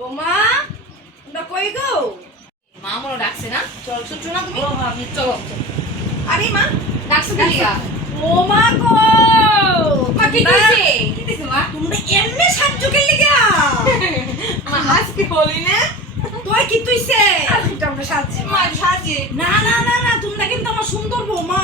ও মা, তোমরা কই গো? মা মনে ডাকছে না? চল শুনছো না তুমি? আমি চলো। আরে মা ডাকছো কি লিগা? ও মা গো, মা কি কইছে? কি দিছো মা? তোমরা এমনি সাহায্য কে লিগা? মা আজকে হলি না? তুই কি তুইছে? আজকে আমরা সাজছি মা সাজে। না না না না, তোমরা কিন্তু আমার সুন্দর বৌমা।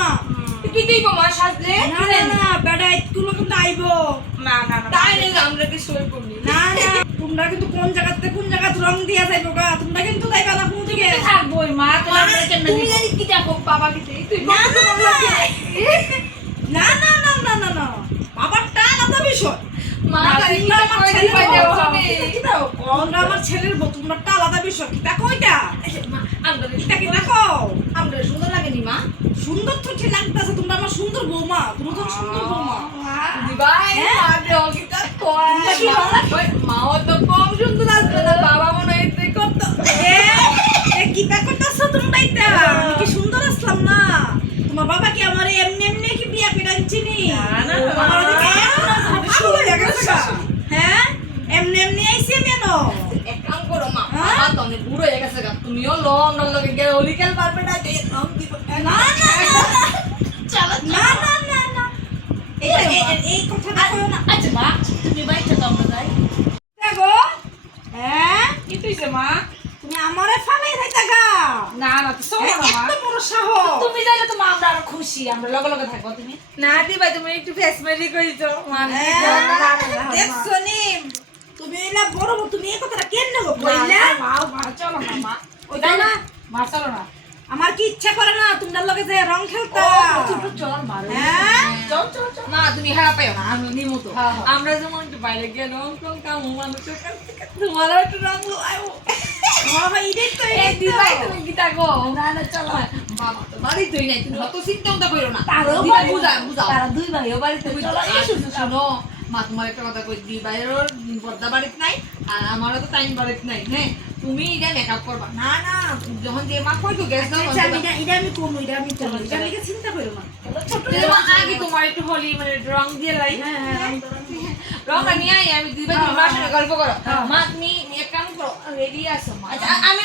কি দিইবো মা সাজলে? না না না, বেটা এগুলো কিন্তু আইবো। না না না। তাই না আমরা কি সই করনি? না না, তোমরা কিন্তু কোন জায়গাতে কোন জায়গাতে রং দিয়া যাইবো গা। তোমরা কিন্তু যাইবা না কোন দিকে। থাকবই মা তোমার জন্য তুমি জানি কি দেখো বাবা কি তুই না না না না না না না না, বাবারটা আলাদা বিষয়। মা না, তাই তোমরা আমার কই ছেলের দিবা বউ, দেও হবে। কি দাও? তোমরা আমার ছেলের বউ, তোমরাটা আলাদা বিষয়। কি দেখো এটা? মা আমরা এটা কি দেখো? আমরা সুন্দর লাগেনি মা? সুন্দর তো ঠিক লাগতেছে, তোমরা আমার সুন্দর বৌমা, তুমি তো সুন্দর বৌমা। দিবাই মা দেওকিটা কয় মাও তো কম সুন্দর আসবে না বাবা মনে হইতে কত এ কি করতেছো তোমরা এটা? আমি কি সুন্দর আসলাম না? তোমার বাবা কি আমার এমনি এমনি কি বিয়া করে আনছিনি? না, আমার ওদিকে ভালো হয়ে গেছে গা। হ্যাঁ, এমনি এমনি আইছি আমি এনো। এক কাম করো মা হ্যাঁ? বাবা তো অনেক বুড়ো হয়ে গেছে গা তুমিও লং লগে গেলে ওলিকেল পারবে না যে রং দিব না না না চলো না না না না, এই কথাটা কইও না। আচ্ছা মা তুমি বাইটা তো আমরা যাই দেখো, হ্যাঁ, কি তুইছে মা তুমি আমারে ফালাই যাইতা গা। না না তো শোনো না মা এত বড় সাহস। তুমি যাইলে তো মা আমরা আরো খুশি আমরা লগে লগে থাকবো তুমি না দিবাই তুমি একটু ফেস মেরি কইছো মা দেখছো নি, তুমি না বড় বউ, তুমি এই কথাটা কেন নেবো কইলা? মা চলো না মা ওইটা না, মা চলো না আমার কি ইচ্ছা করে না তোমরা লগে যে রং খেলতা? চল মারো হ্যাঁ? চল চল চল না তুমি হারা পাইও না আমি নিমু তো হ্যাঁ, হ্যাঁ। আমরা যেমন একটু বাইরে গিয়ে রং টং কামু মানুষের কাছ থেকে তোমার একটু রং লাগাবো বাবা ইডেট তো এই দিবাই তুমি কি থাকো না না চলো বাবা তো বাড়ি তুই নাই তুমি অত চিন্তা করো না তারও দিবাই বাড়ি- বুঝা বুঝা তারা দুই ভাইও বাড়িতে তুমি চলো, চলো এসো শোনো মা তোমার একটা কথা কই দিবাইয়ের বদ্দা বাড়িতে নাই আর আমারও তো টাইম বাড়িতে নাই হ্যাঁ তুমি এটা মেকআপ করবা না না যখন যে মা কই তো গেছ আচ্ছা, এটা আমি কমু, এটা আমি চলো, এটা লিখে চিন্তা করো না। আগে তোমার একটু হলি মানে রং দিয়ে লাই হ্যাঁ হ্যাঁ, আমি তো রং দিই। রংটা নিয়ে আই আমি দিবাই তুমি মার সাথে গল্প করো হ্যাঁ। মা তুমি এক কাম করো রেডি আছো মা আচ্ছা, আমি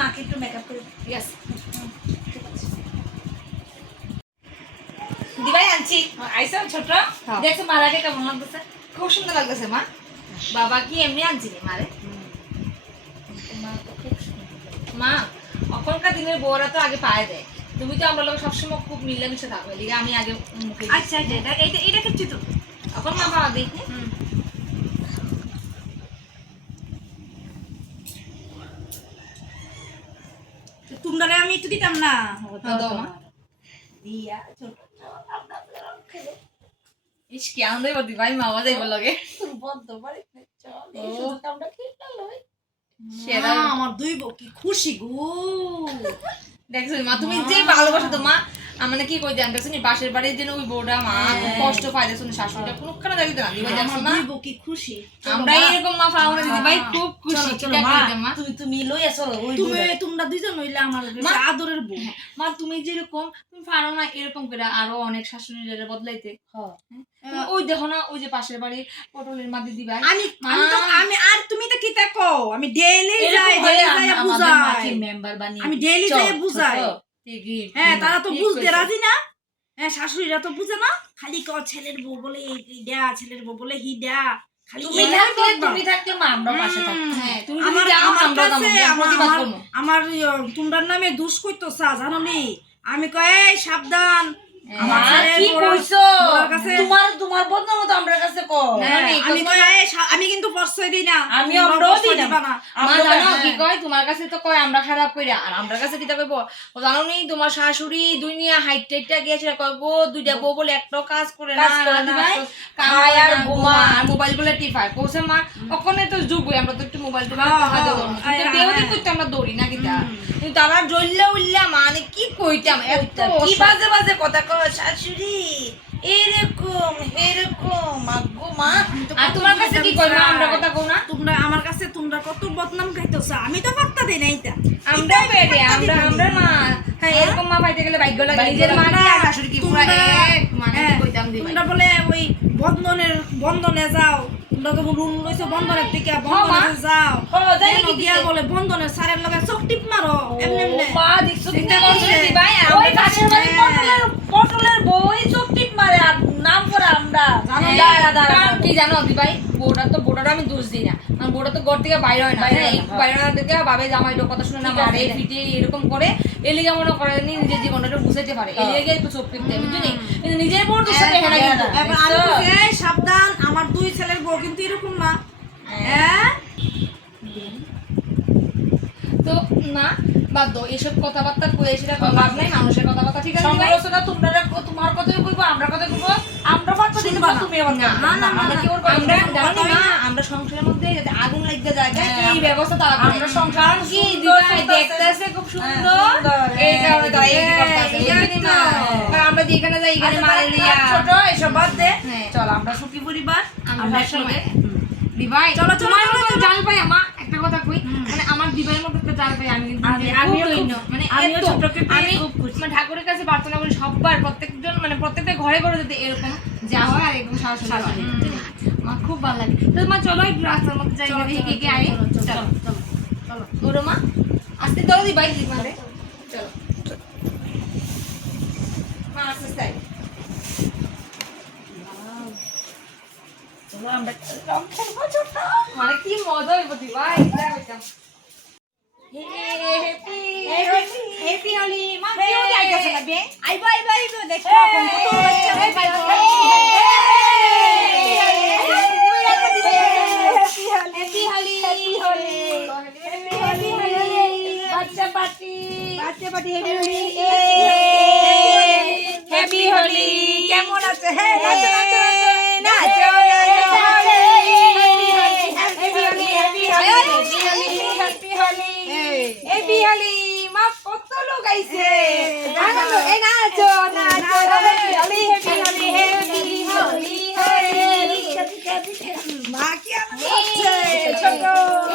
মাকে একটু মেকআপ করে দিই। ইয়েস দিবাই আনছি আইসা ছোট হ্যাঁ। দেখছো মারাকে কেমন লাগতেছে খুব সুন্দর লাগতেছে মা বাবা কি এমনি আনছি রে মারে মা এখনকার দিনের বউরা তো আগে পায়ে দেয় তুমি তো আমরা লোক সবসময় খুব মিলেমিশে থাকবে লিগে আমি আগে মুখে দিই। আচ্ছা আচ্ছা, এটা কিচ্ছু তো। এখন মা পাওয়া দিই তো তোমরা আমি একটু দিতাম না। দাও মা দিয়া ছোট ইস কি আনন্দ হইব দিবাই মামা যাইব লগে তোর বদ্ধ বাড়িতে চল, এই ও। শুধু কামটা কি লই। সেরা আমার দুই বউ কি খুশি গো। দেখছো মা তুমি যে ভালোবাসো তো মা মানে কি কই জান দেখছো নি পাশের বাড়ির জন্য ওই বউটা মা খুব কষ্ট পায় দেখছো নি শাশুড়িটা কোনো কারণে দেখতে না দিবাই দেখছো আমার না দুই বউ কি খুশি। আমরা এরকম মা পাওয়া না দিবাই খুব খুশি চলো, ঠিক মা, আছে মা তুমি লইয়া চলো, তোমরা দুইজন হইলে আমার বেশি মা- আদরের বউ। মা তুমি যেরকম তুমি পারো না এরকম করে আরো অনেক শাশুড়িরা বদলাইতে তুমি ওই দেখো না ওই যে পাশের বাড়ি পটলের মাদি দিবাই আমি আর তুমি তো কি দেখো, আমি ডেইলি যাই, বুঝাই। মেম্বার বানিয়ে আমি ডেইলি যাই বুঝাই। হ্যাঁ, তারা তো বুঝতে রাজি না। হ্যাঁ, শাশুড়িরা তো বুঝে না, খালি ক ছেলের বউ বলে এই দেয়া, ছেলের বউ বলে হি দেয়া, খালি তুমি এই থাকলে বলবা। তুমি থাকলে মা আমরা পাশে থাকবো হ্যাঁ তুমি যদি আমার যাও আমার আমরা কাছে যাবো প্রতিবাদ করবো আমার তোমরার নামে দুষ কইতো চা জানো নি, আমি কই এই সাবধান, আমার ছেলের কি বউরা- কইছো বউরার কাছে- তোমার বদনাম তো আমরা কাছে কো হ্যাঁ, আমি কই এই আমি কিন্তু প্রশ্রয় দিই না, আমি তোমরাও আমরাও প্রশ্রয় দিই না। দিবা না। মা জানো কি কয় তোমার কাছে তো কয় আমরা খারাপ কইরা আর আমরা কাছে কি কইব ও জানো নি তোমার শাশুড়ি দুনিয়া হাইট টাইটটা গিয়েছিল কইব দুইটা বউ বলে একটাও কাজ করে না কাজ করে না, দিবাই খায় আর ঘুমা আর মোবাইল বলে টিপায় কইছে মা ওখানে তো যুগই আমরা তো একটু মোবাইল টিপা হ্যাঁ, কথা দেব হ্যাঁ, কিন্তু হ্যাঁ, দেওতে হ্যাঁ। কইতে আমরা দৌড়ি না কিটা কিন্তু তারা জল্লা উল্লা মানে কি কইতাম এত কি অসহ্য। বাজে বাজে কথা কয় শাশুড়ি এরকম এরকম আগো মা। আর তোমার কাছে কি কই মা আমরা কথা কও না তোমরা আমার কাছে তোমরা কত বদনাম খাইতেছো, আমি তো পাত্তা দেই না এটা। আমরা পেটে আমরা মা হ্যাঁ এরকম মা পাইতে গেলে ভাগ্য লাগে নিজের মা কি আর শাশুড়ি কি পুরা তোমরা- এক মানে হ্যাঁ, কইতাম দিবাই তোমরা বলে ওই বন্ধনে যাও, তোমরা তো রুম লইছো বন্ধনের থেকে মা। বন্ধনে যাও যাই কেন কি গিয়া দিছে? বলে বন্ধনের স্যারের লগে চোখ টিপ মারো এমনি এমনি মা দেখছো কি চিন্তা করছে করছে। ভাই ওই পাশের বাড়ি পটলের বই চোখ টিপ মারে আর নাম করে আমরা জানো কারণ কি জানো দিভাই বোর্ডার আমি দোষ দিই না কারণ বোর্ডার তো ঘর থেকে বাইরে হয় না বাইরে হ্যাঁ, হয় এই না, বাইরে না থেকে বাবে জামাই লোক কথা শুনে না ঠিক আছে, মারে এটা। পিটে এরকম করে এলিগা মনে করে নিজের জীবনটা বুঝাইতে পারে এলিগে একটু চোখ টিপতে বুঝলি কিন্তু নিজের বোর্ড দোষ থাকে না কিন্তু এবার আমি বলছি, এই সাবধান আমার দুই ছেলের বউ কিন্তু এরকম না হ্যাঁ তো না বাদ দাও এসব কথাবার্তা কয়ে সেটা লাভ নাই মানুষের কথাবার্তা ঠিক আছে দিভাই? সমালোচনা তোমরা তোমার কথাই কইবো আমরা কথা কইবো আমরা বাচ্চা দিতে শুনবা না। তুমি আবার না, না, না, আমরা না। কি করবো আমরা জানি না আমরা সংসারের মধ্যে যাতে আগুন লাগতে যায় এই ব্যবস্থা তারা করে আমরা সংসার কারণ কি দিভাই দেখতেছে খুব সুন্দর এই কারণে তারা এই করতেছে বুঝলি না কারণ আমরা যে এখানে যাই এখানে মালেরিয়া ছোট এসব বাদ দে হ্যাঁ। চল আমরা সুখী পরিবার আমরা একসঙ্গে দিভাই চলো, চলো, তোমার চলো, মতো চলো। জাল পাই আমা একটা কথা কই মানে আমার দিভাইয়ের মতো একটা জাল পাই আমি কিন্তু আমিও খুব খুব- ধন্য। মানে আমিও এত ছোটকে পেয়ে আমি খুব খুশি। মানে ঠাকুরের কাছে প্রার্থনা করি সবার প্রত্যেকজন মানে প্রত্যেকটা ঘরে ঘরে যদি এরকম যা হয় আর এরকম সাহস আমার খুব ভালো লাগে তো মা চলো একটু রাস্তার মধ্যে যাই দেখি কে কে আয় চলো ওরো মা আস্তে ধরো দিভাই মানে চলো মা আস্তে আস্তে আয়। আমরা রং খেলবো ছোট মানে কি মজা হইব দিভাই যা কইতাম হ্যাপি হলি মা Hey! কেউ যাইতেছে না বে আইবো আইবো আইবো দেখো Hey! কোন কত বাচ্চা আইবো হ্যাপি হলি বাচ্চা পার্টি বাচ্চা পাটি হ্যাপি হলি হ্যাপি হোলি কেমন আছে হে নাচো নাচো, হ্যাপি হোলি মা কত লোক আইছে আনন্দ, এই নাচো, নাচো, হ্যাপি হোলি হ্যাপি হোলি মা কি আনন্দ হচ্ছে ছোট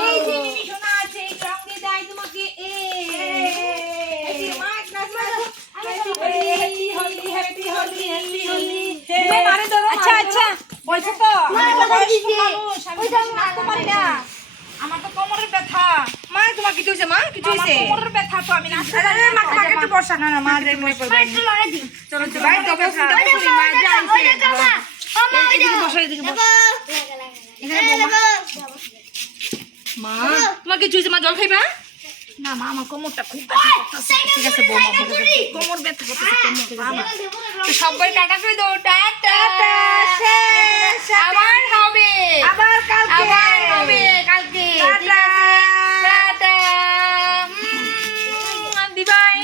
এই যে মিমি সোনা আছে এই রং দিয়ে দেয় তোমাকে এই মা নাচ আচ্ছা আচ্ছা বলছো তো আমি তো বয়স্ক মানুষ আমি তো নাচতে পারি না আমার তো কোমরের ব্যথা মা তোমার কিছু হয়েছে মা কিছু আমার হয়েছে কোমরের ব্যথা তো আমি নাচতে পারি না মাকে একটু বসা না না মা যাই মনে করবে চলো চলো ভাই তবে চিন্তা করি মা যে আইছে এদিকে বসো এদিকে বসো মা তোমার কিছু হয়েছে মা জল খাইবা না মা আমার কোমরটা খুব ব্যথা করতেছে ঠিক আছে বৌমা কোমর ব্যথা করতেছে কোমর তো সবাই টাটা করে দাও টাটা আবার হবে আবার কালকে আবার হবে কালকে টাটা টাটা দিবাই